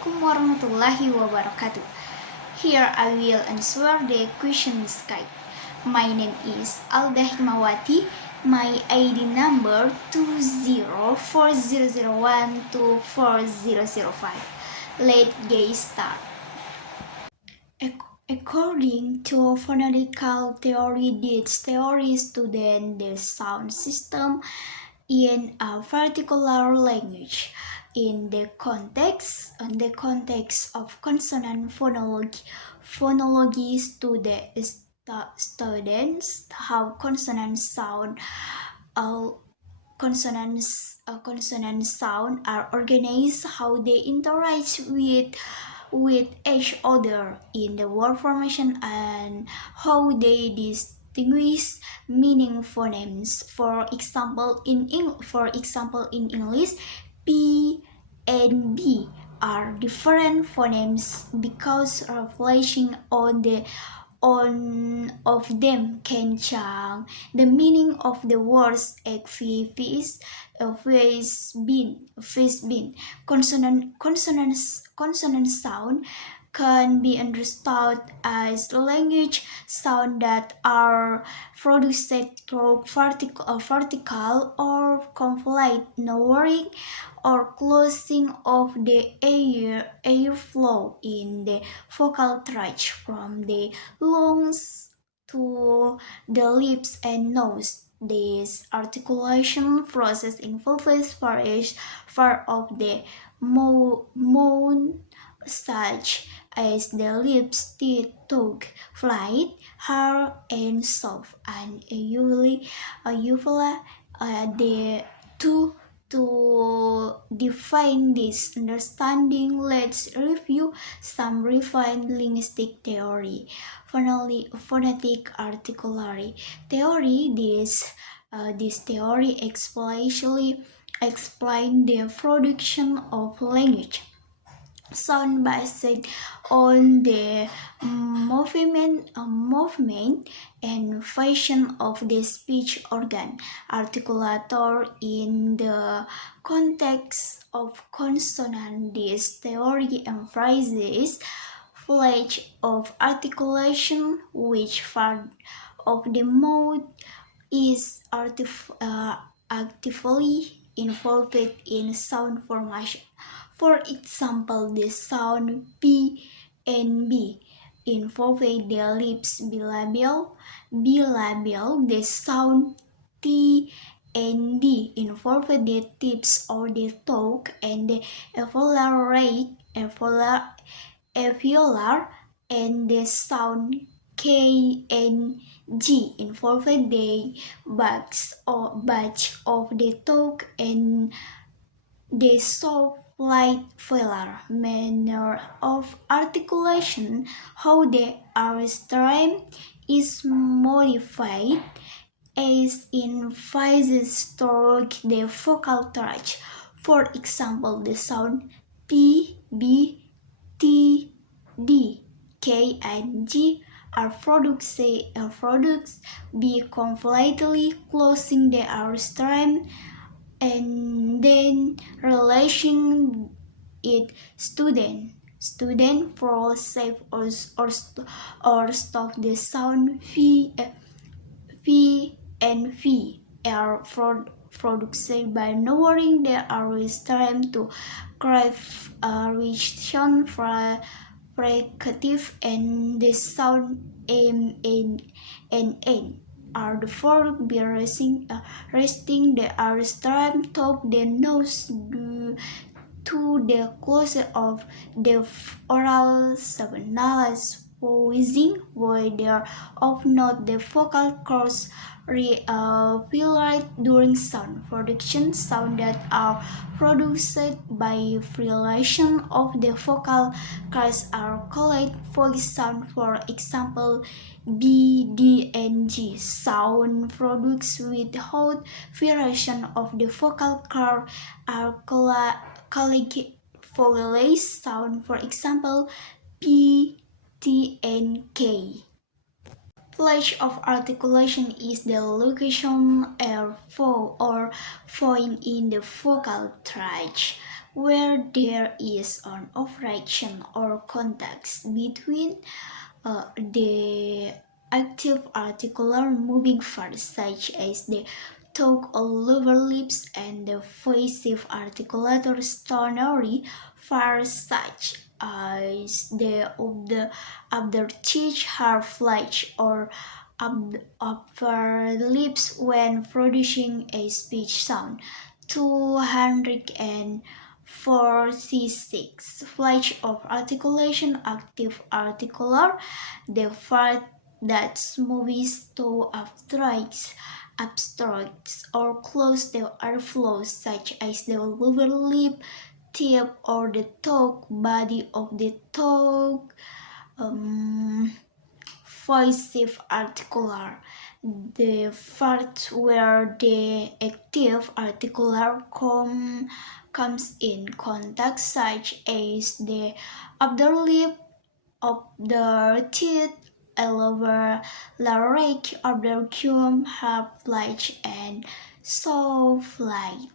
Assalamualaikum warahmatullahi wabarakatuh. Here I will answer the questions guide. My name is Alda Hikmawati. My ID number 20400124005. Let's get started. According to phonetical theory, this theory studies the sound system in a particular language in the context of consonant phonology. Phonology students how consonants sound. Consonant sound are organized, how they interact with each other in the word formation, and how they distinguish meaning phonemes. For example, in English, P and B are different phonemes because reflection on of them can change the meaning of the words face bin. Consonant sound can be understood as language sound that are produced through vertical or complete narrowing or closing of the airflow in the vocal tract from the lungs to the lips and nose. This articulation process involves various part of the mouth, such as the lips, teeth, tongue, flight, hair, and soft, and uvula. The two to define this understanding, let's review some refined linguistic theory. Phonetic articulatory theory. This theory explicitly explains the production of language sound based on the movement and function of the speech organ articulator in the context of consonant. This theory emphasizes flash of articulation, which part of the mouth is actively involved in sound formation. For example, the sound P and B involve the lips bilabial. The sound T and D involve the tips or the tongue, and the alveolar and the sound K and G involve the backs of the tongue and the soft light velar manner of articulation, how the R-stream is modified as in phases toward the vocal tract. For example, the sound P, B, T, D, K, and G are products be completely closing the R-stream and then releasing it student for save or stop the sound v and v are produced by lowering the R-stream to create a reaction fricative, and the sound M and N are the four be resting the R-stream top the nose to the closure of the oral subnalas poising where there of not the vocal cords revealed during sound production. Sound that are produced by violation of the vocal cords are called voice sound. For example, B, D, and G sound produced without violation of the vocal cord are called vowel sound. For example, P, T, and K. Place of articulation is the location or point in the vocal tract where there is an interaction or context between the active articular moving parts such as the tongue or lower lips and the passive articulator sternary parts such as the upper teeth, half latch or upper lips when producing a speech sound. 246 flash of articulation active articular, the part that moves to abstracts or close the airflow such as the lower lip tip or the tongue body of the tongue. Voicesive articular, the part where the active articular comes in contact such as the upper lip of the teeth, a lower larynx, upper gum, half light and soft light.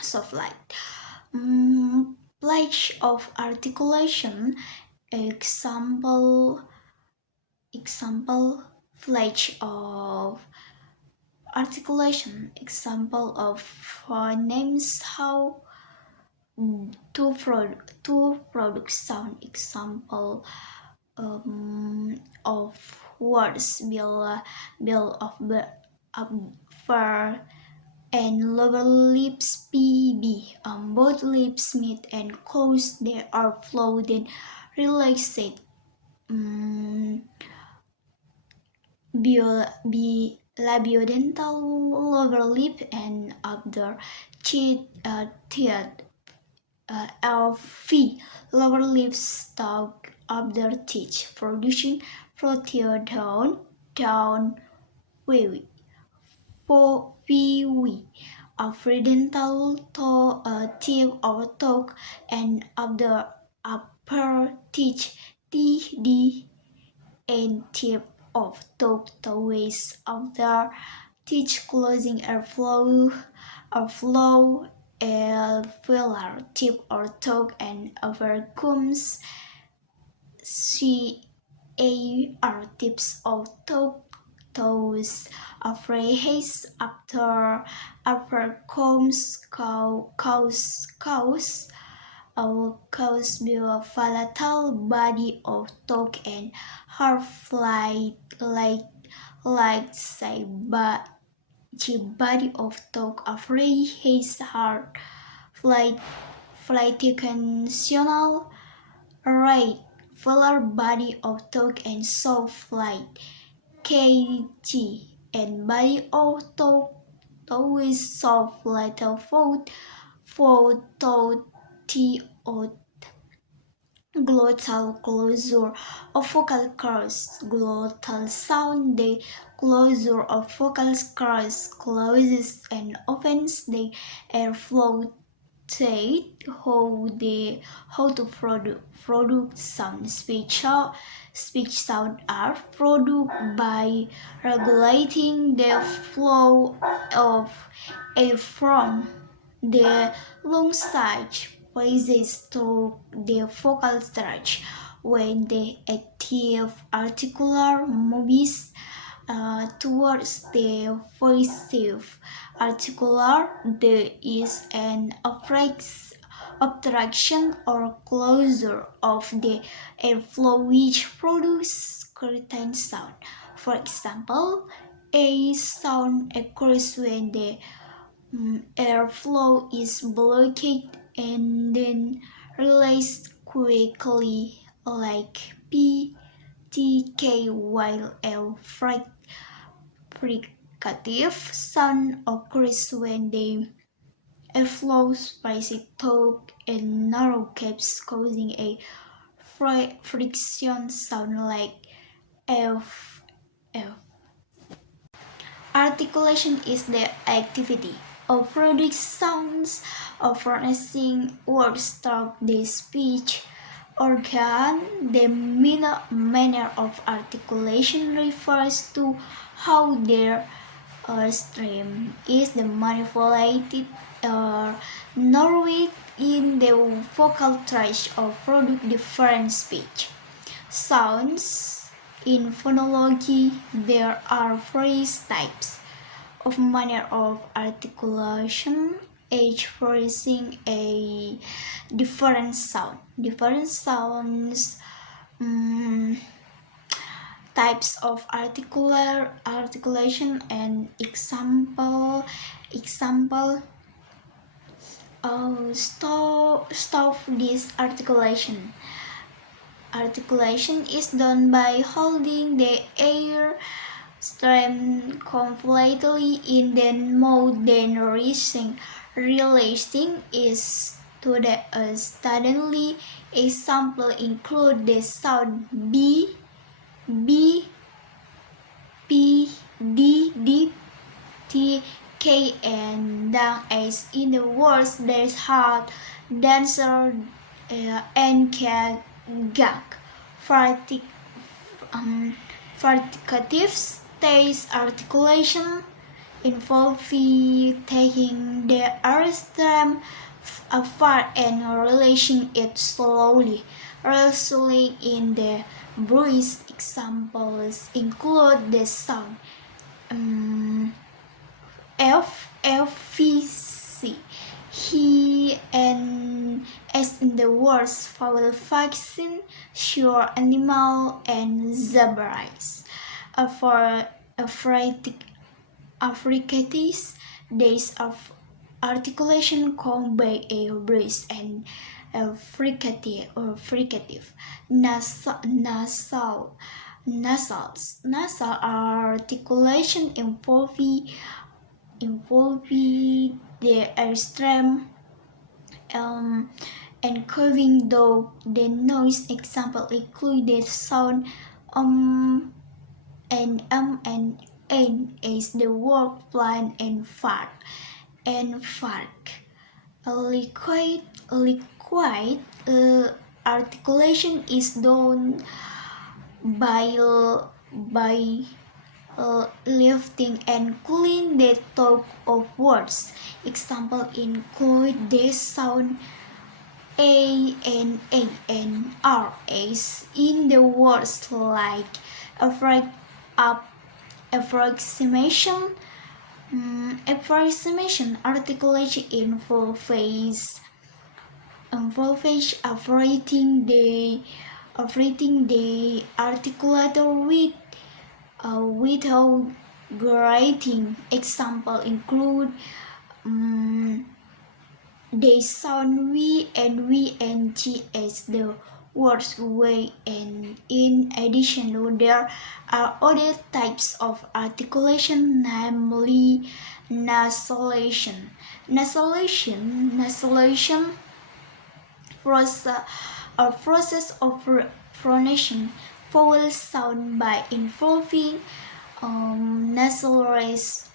Soft light. Place of articulation. Example flash of articulation. Example of names how to produce sound. Example of words bill of the upper and lower lips pb. Both lips meet and cause they are flowed and relaxed. Labiodental lower lip and upper teeth. LV lower lip stalk upper teeth, producing proteodon down wavy. PV dental tip or tongue and upper teeth. TD and tip of tongue towards outer teeth closing airflow, alveolar tip or tongue and upper gums. CAR tips of tongue toes phrases after upper gums cause volatile body of tongue and half like say the body of tongue phrases hard flighticational right fuller body of tongue and soft flight KG and body of tongue with soft little fold T O glottal closure of vocal cords. Glottal sound, the closure of vocal cords closes and opens the airflow state how to produce sound. Speech sound are produced by regulating the flow of air from the long side passes to the vocal stretch. When the active articular moves towards the passive articular, there is an obstruction or closure of the airflow which produces curtain sound. For example, a sound occurs when the airflow is blocked and then released quickly like P, T, K, while a fricative sound occurs when the airflow spicy talk and narrow caps causing a friction sound like F. Articulation is the activity of producing sounds of pronouncing words through the speech organ. The manner of articulation refers to how their stream is manipulated uh, Norway in the vocal trace of product different speech sounds. In phonology, there are three types of manner of articulation, each producing a different sound. Different sounds, types of articulation and example stop this articulation. Articulation is done by holding the air stream completely in the mouth, then releasing is to the suddenly. Example include the sound B, B, P, D, D, T, K, and down as in the words there's hard, dancer, and gag. Verticative stage articulation involving taking the air stream apart and releasing it slowly, resulting in the bruise. Examples include the sound FFC, he, and as in the words fowl vaccine, sure animal, and zebras. For affricates days of articulation come by a brace and fricative nasal articulation involving the extreme and curving, though the noise. Example include the sound and n is the word plan and fart. A liquid articulation is done by lifting and cooling the top of words. Example include the sound A and R as in the words like approximation. Approximation articulation involves operating the articulator without writing. Example include they sound V and G as the words way, and in addition there are other types of articulation, namely nasalization. Nasalization a process of pronouncing vowel sound by involving nasal resonance,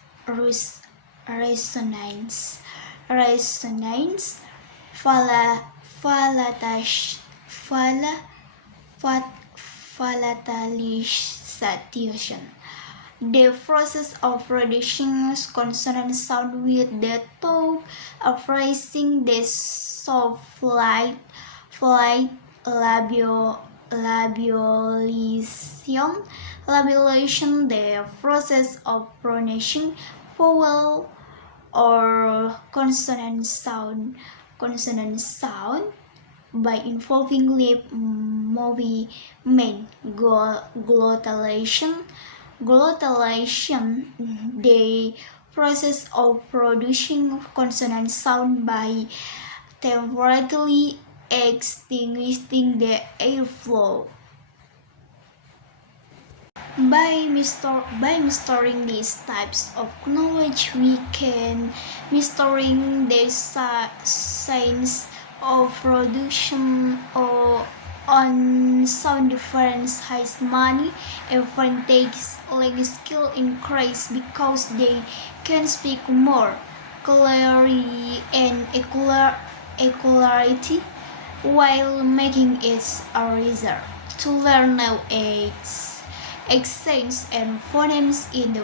palatalization. The process of producing consonant sound with the tongue, of raising the soft flight labialization, the process of pronouncing vowel or consonant sound by involving lip movement. Glottalization, the process of producing consonant sound by temporarily extinguishing the airflow. By mastering these types of knowledge, we can mastering the science of production or on sound difference has many advantages. Language skill increase because they can speak more clearly and equality while making it easier to learn new accents and phonemes in the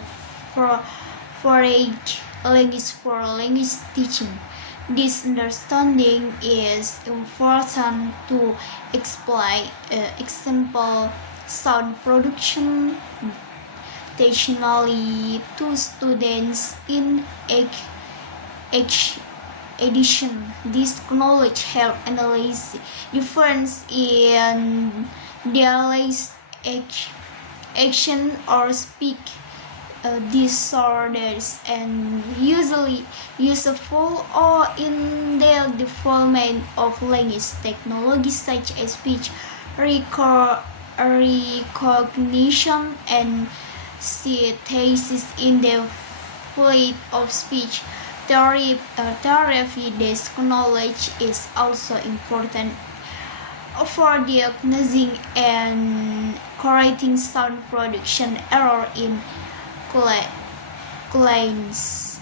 forage language for language teaching. This understanding is important to explain example sound production occasionally to students in addition. This knowledge helps analyze difference in dialects, action, or speak disorders, and usually useful or in the development of language technologies such as speech recognition and synthesis in the field of speech therapy. This knowledge is also important for diagnosing and correcting sound production error in claims.